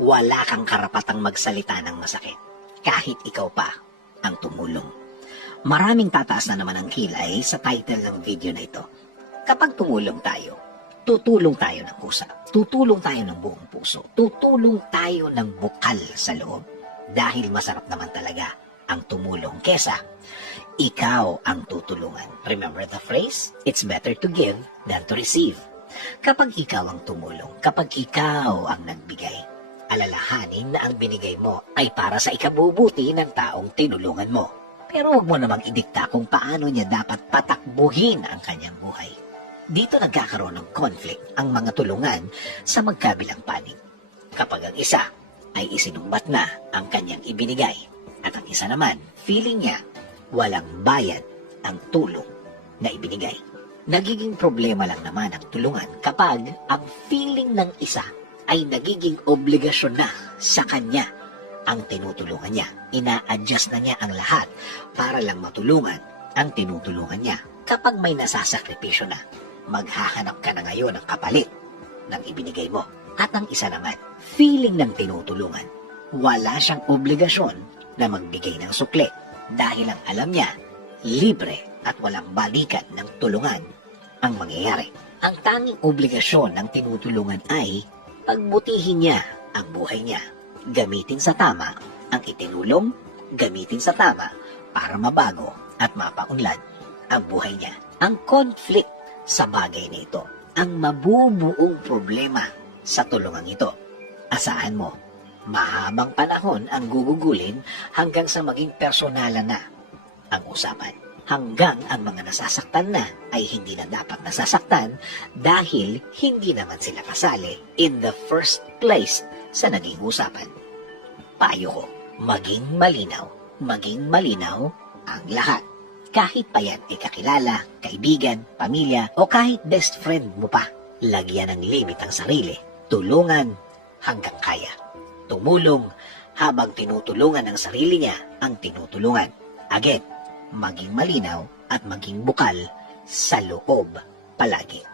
Wala kang karapatang magsalita ng masakit, kahit ikaw pa ang tumulong. Maraming tataas na naman ang kilay sa title ng video na ito. Kapag tumulong tayo, tutulong tayo ng kusa, tutulong tayo ng buong puso, tutulong tayo ng bukal sa loob. Dahil masarap naman talaga ang tumulong kesa ikaw ang tutulungan. Remember the phrase? It's better to give than to receive. Kapag ikaw ang tumulong, kapag ikaw ang nagbigay, alalahanin na ang binigay mo ay para sa ikabubuti ng taong tinulungan mo. Pero huwag mo namang idikta kung paano niya dapat patakbuhin ang kanyang buhay. Dito nagkakaroon ng conflict ang mga tulungan sa magkabilang panig. Kapag ang isa ay isinumbat na ang kanyang ibinigay at ang isa naman, feeling niya walang bayad ang tulong na ibinigay. Nagiging problema lang naman ang tulungan kapag ang feeling ng isa ay nagiging obligasyon na sa kanya ang tinutulungan niya. Ina-adjust na niya ang lahat para lang matulungan ang tinutulungan niya. Kapag may nasasakripisyo na, maghahanap ka na ngayon ng kapalit ng ibinigay mo. At ang isa naman, feeling ng tinutulungan, wala siyang obligasyon na magbigay ng sukle dahil ang alam niya, libre at walang balikan ng tulungan ang mangyayari. Ang tanging obligasyon ng tinutulungan ay pagbutihin niya ang buhay niya. Gamitin sa tama ang itinulong, gamitin sa tama para mabago at mapaunlad ang buhay niya. Ang conflict sa bagay na ito, ang mabubuong problema sa tulungan ito. Asahan mo, mahabang panahon ang gugugulin hanggang sa maging personalan na ang usapan. Hanggang ang mga nasasaktan na ay hindi na dapat nasasaktan dahil hindi naman sila kasali in the first place sa naging usapan. Payo ko, maging malinaw, maging malinaw ang lahat. Kahit pa yan ay kakilala, kaibigan, pamilya, o kahit best friend mo pa, lagyan ng limit ang sarili. Tulungan hanggang kaya. Tumulong habang tinutulungan ng sarili niya ang tinutulungan. Again, maging malinaw at maging bukal sa loob palagi.